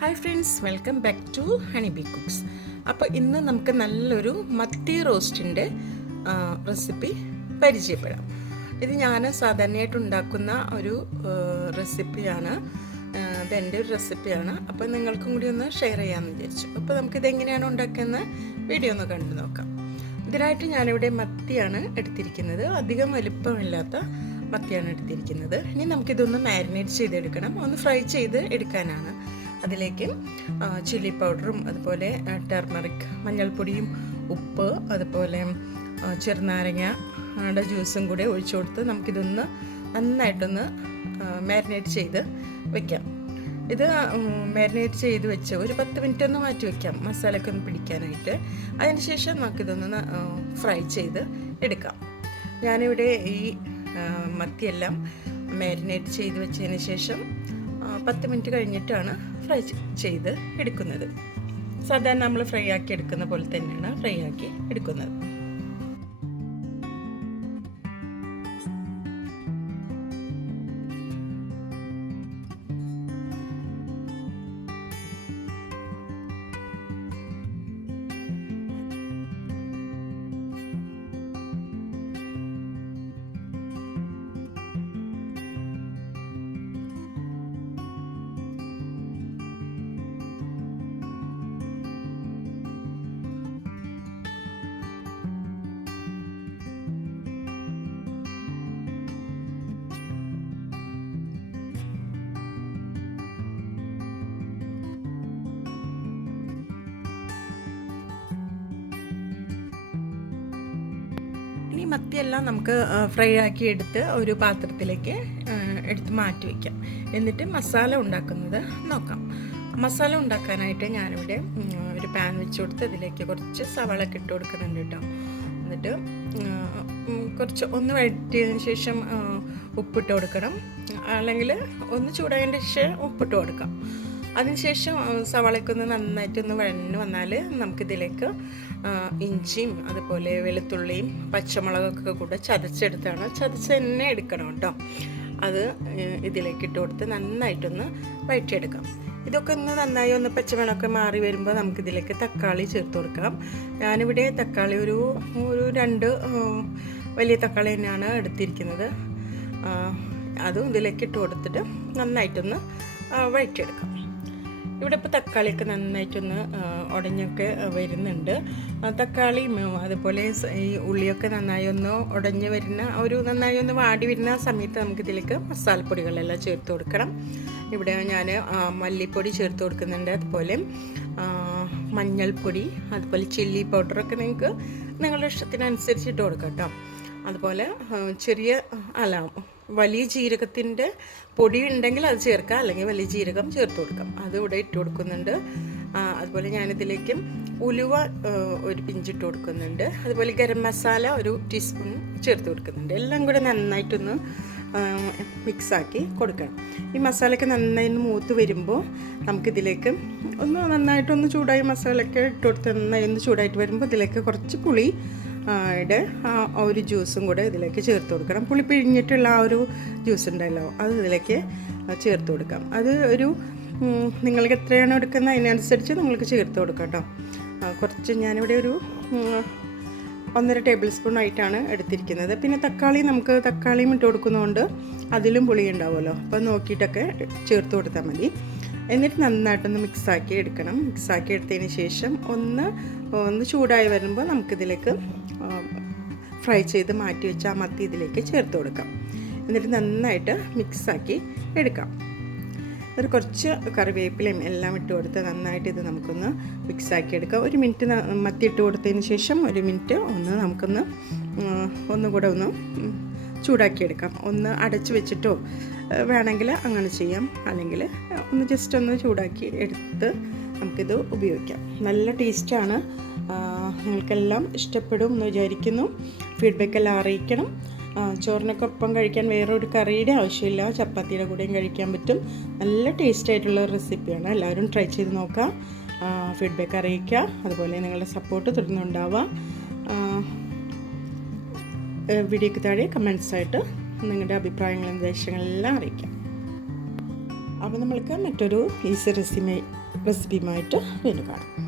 Hi friends, welcome back to Honey Bee Cooks. അപ്പോൾ ഇന്ന് നമുക്ക് നല്ലൊരു മത്തി റോസ്റ്റിൻ്റെ റെസിപ്പി പരിചയപ്പെടാം. ഇത് ഞാൻ സാധാരണയായിട്ട് ഉണ്ടാക്കുന്ന ഒരു റെസിപ്പിയാണ്. ഇതെൻ്റെ ഒരു റെസിപ്പിയാണ്. അപ്പോൾ നിങ്ങൾക്കും കൂടി ഒന്ന് ഷെയർ ചെയ്യാമെന്ന് വിചാരിച്ചു. അപ്പോൾ നമുക്കിതെങ്ങനെയാണ് ഉണ്ടാക്കുന്നത് വീഡിയോ ഒന്ന് കണ്ടു നോക്കാം. ഇതിനായിട്ട് ഞാനിവിടെ മത്തിയാണ് എടുത്തിരിക്കുന്നത്. അധികം വലിപ്പമില്ലാത്ത മത്തിയാണ് എടുത്തിരിക്കുന്നത്. ഇനി നമുക്കിതൊന്ന് മാരിനേറ്റ് ചെയ്തെടുക്കണം, ഒന്ന് ഫ്രൈ ചെയ്ത് എടുക്കാനാണ്. അതിലേക്ക് ചില്ലി പൗഡറും അതുപോലെ ടർമറിക് മഞ്ഞൾപ്പൊടിയും ഉപ്പ് അതുപോലെ ചെറുനാരങ്ങയുടെ ജ്യൂസും കൂടെ ഒഴിച്ചു കൊടുത്ത് നമുക്കിതൊന്ന് നന്നായിട്ടൊന്ന് മാരിനേറ്റ് ചെയ്ത് വയ്ക്കാം. ഇത് മാരിനേറ്റ് ചെയ്ത് വെച്ച് ഒരു 10 മിനിറ്റ് ഒന്ന് മാറ്റി വയ്ക്കാം, മസാലയൊക്കെ ഒന്ന് പിടിക്കാനായിട്ട്. അതിനുശേഷം നമുക്കിതൊന്ന് ഫ്രൈ ചെയ്ത് എടുക്കാം. ഞാനിവിടെ ഈ മത്തിയെല്ലാം മാരിനേറ്റ് ചെയ്ത് വെച്ചതിന് ശേഷം 10 മിനിറ്റ് കഴിഞ്ഞിട്ടാണ് ഫ്രൈ ചെയ്ത് എടുക്കുന്നത്. സാധാരണ നമ്മൾ ഫ്രൈ ആക്കി എടുക്കുന്ന പോലെ തന്നെയാണ് ഫ്രൈ ആക്കി എടുക്കുന്നത്. ഇനി മത്തിയെല്ലാം നമുക്ക് ഫ്രൈ ആക്കി എടുത്ത് ഒരു പാത്രത്തിലേക്ക് എടുത്ത് മാറ്റി വയ്ക്കാം. എന്നിട്ട് മസാല ഉണ്ടാക്കുന്നത് നോക്കാം. മസാല ഉണ്ടാക്കാനായിട്ട് ഞാനിവിടെ ഒരു പാൻ വെച്ച് കൊടുത്ത് അതിലേക്ക് കുറച്ച് സവാള ഇട്ട് കൊടുക്കുന്നുണ്ട് കേട്ടോ. എന്നിട്ട് കുറച്ച് ഒന്ന് വഴറ്റിയതിന് ശേഷം ഉപ്പിട്ട് കൊടുക്കണം, അല്ലെങ്കിൽ ഒന്ന് ചൂടായതിൻ്റെ ശേഷം ഉപ്പിട്ട് കൊടുക്കാം. അതിനുശേഷം സവാളയ്ക്കൊന്ന് നന്നായിട്ടൊന്ന് വഴഞ്ഞു വന്നാൽ നമുക്കിതിലേക്ക് ഇഞ്ചിയും അതുപോലെ വെളുത്തുള്ളിയും പച്ചമുളകൊക്കെ കൂടെ ചതച്ചെടുത്താണ്, ചതച്ച് തന്നെ എടുക്കണം കേട്ടോ. അത് ഇതിലേക്ക് ഇട്ട് കൊടുത്ത് നന്നായിട്ടൊന്ന് വഴറ്റിയെടുക്കാം. ഇതൊക്കെ ഒന്ന് നന്നായി ഒന്ന് പച്ചമുളകൊക്കെ മാറി വരുമ്പോൾ നമുക്കിതിലേക്ക് തക്കാളി ചേർത്ത് കൊടുക്കാം. ഞാനിവിടെ തക്കാളി ഒരു 2 വലിയ തക്കാളി തന്നെയാണ് എടുത്തിരിക്കുന്നത്. അതും ഇതിലേക്ക് ഇട്ട് കൊടുത്തിട്ട് നന്നായിട്ടൊന്ന് വഴറ്റിയെടുക്കാം. ഇവിടെ ഇപ്പോൾ തക്കാളിയൊക്കെ നന്നായിട്ടൊന്ന് ഉടഞ്ഞൊക്കെ വരുന്നുണ്ട്. തക്കാളിയും അതുപോലെ ഈ ഉള്ളിയൊക്കെ നന്നായി ഒന്ന് ഉടഞ്ഞ് വരുന്ന നന്നായി ഒന്ന് വാടി വരുന്ന സമയത്ത് നമുക്കിതിലേക്ക് മസാലപ്പൊടികളെല്ലാം ചേർത്ത് കൊടുക്കണം. ഇവിടെ ഞാൻ മല്ലിപ്പൊടി ചേർത്ത് കൊടുക്കുന്നുണ്ട്, അതുപോലെ മഞ്ഞൾപ്പൊടി, അതുപോലെ ചില്ലി പൗഡറൊക്കെ നിങ്ങൾക്ക് നിങ്ങളുടെ ഇഷ്ടത്തിനനുസരിച്ച് ഇട്ട് കൊടുക്കാം കേട്ടോ. അതുപോലെ വലിയ ജീരകത്തിൻ്റെ പൊടി ഉണ്ടെങ്കിൽ അത് ചേർക്കാം, അല്ലെങ്കിൽ വലിയ ജീരകം ചേർത്ത് കൊടുക്കാം. അത് ഇവിടെ ഇട്ട് കൊടുക്കുന്നുണ്ട്. അതുപോലെ ഞാനിതിലേക്ക് ഉലുവ ഒരു പിഞ്ചിട്ട് കൊടുക്കുന്നുണ്ട്, അതുപോലെ ഗരം മസാല ഒരു ടീസ്പൂൺ ചേർത്ത് കൊടുക്കുന്നുണ്ട്. എല്ലാം കൂടെ നന്നായിട്ടൊന്ന് മിക്സാക്കി കൊടുക്കണം. ഈ മസാലയൊക്കെ നന്നായി മൂത്ത് വരുമ്പോൾ നമുക്കിതിലേക്ക് നന്നായിട്ടൊന്ന് ചൂടായി മസാലയൊക്കെ ഇട്ട് കൊടുത്ത് നന്നായി ഒന്ന് ചൂടായിട്ട് വരുമ്പോൾ ഇതിലേക്ക് കുറച്ച് പുളി ഒരു ജ്യൂസും കൂടെ ഇതിലേക്ക് ചേർത്ത് കൊടുക്കണം. പുളി പിഴിഞ്ഞിട്ടുള്ള ആ ഒരു ജ്യൂസ് ഉണ്ടല്ലോ, അത് ഇതിലേക്ക് ചേർത്ത് കൊടുക്കാം. അത് നിങ്ങൾക്ക് എത്രയാണ് എടുക്കുന്നത് അതിനനുസരിച്ച് നിങ്ങൾക്ക് ചേർത്ത് കൊടുക്കാം കേട്ടോ. കുറച്ച് ഞാനിവിടെ ഒരു 1.5 ടേബിൾ സ്പൂൺ ആയിട്ടാണ് എടുത്തിരിക്കുന്നത്. പിന്നെ തക്കാളിയും ഇട്ട് കൊടുക്കുന്നതുകൊണ്ട് അതിലും പുളി ഉണ്ടാവുമല്ലോ, അപ്പോൾ നോക്കിയിട്ടൊക്കെ ചേർത്ത് കൊടുത്താൽ മതി. എന്നിട്ട് നന്നായിട്ടൊന്ന് മിക്സാക്കി എടുക്കണം. മിക്സാക്കി എടുത്തതിന് ശേഷം ഒന്ന് ചൂടായി വരുമ്പോൾ നമുക്കിതിലേക്ക് ഫ്രൈ ചെയ്ത് മാറ്റി വെച്ച ആ മത്തി ഇതിലേക്ക് ചേർത്ത് കൊടുക്കാം. എന്നിട്ട് നന്നായിട്ട് മിക്സാക്കി എടുക്കാം. ഒരു കുറച്ച് കറിവേപ്പിലയും എല്ലാം ഇട്ട് കൊടുത്ത് നന്നായിട്ട് ഇത് നമുക്കൊന്ന് മിക്സാക്കി എടുക്കാം. 1 മിനിറ്റ് മത്തി ഇട്ട് കൊടുത്തതിന് ശേഷം 1 മിനിറ്റ് ഒന്നുകൂടെ ഒന്ന് ചൂടാക്കിയെടുക്കാം. ഒന്ന് അടച്ച് വെച്ചിട്ടോ വേണമെങ്കിൽ അങ്ങനെ ചെയ്യാം, അല്ലെങ്കിൽ ജസ്റ്റ് ഒന്ന് ചൂടാക്കി എടുത്ത് നമുക്കിത് ഉപയോഗിക്കാം. നല്ല ടേസ്റ്റാണ്. നിങ്ങൾക്കെല്ലാം ഇഷ്ടപ്പെടും എന്ന് വിചാരിക്കുന്നു. ഫീഡ്ബാക്കെല്ലാം അറിയിക്കണം. ചോറിനൊക്കെ ഒപ്പം കഴിക്കാൻ വേറൊരു കറിയുടെ ആവശ്യമില്ല, ചപ്പാത്തിയുടെ കൂടെയും കഴിക്കാൻ പറ്റും. നല്ല ടേസ്റ്റായിട്ടുള്ള റെസിപ്പിയാണ്. എല്ലാവരും ട്രൈ ചെയ്ത് നോക്കാം, ഫീഡ്ബാക്ക് അറിയിക്കുക. അതുപോലെ നിങ്ങളുടെ സപ്പോർട്ട് തുടർന്നുണ്ടാവുക. വീഡിയോയ്ക്ക് താഴെ കമൻസായിട്ട് നിങ്ങളുടെ അഭിപ്രായങ്ങളും നിർദ്ദേശങ്ങളെല്ലാം അറിയിക്കാം. അപ്പോൾ നമ്മൾക്ക് മറ്റൊരു ഈസി റെസിപ്പിയുമായിട്ട് വീണ്ടും കാണാം.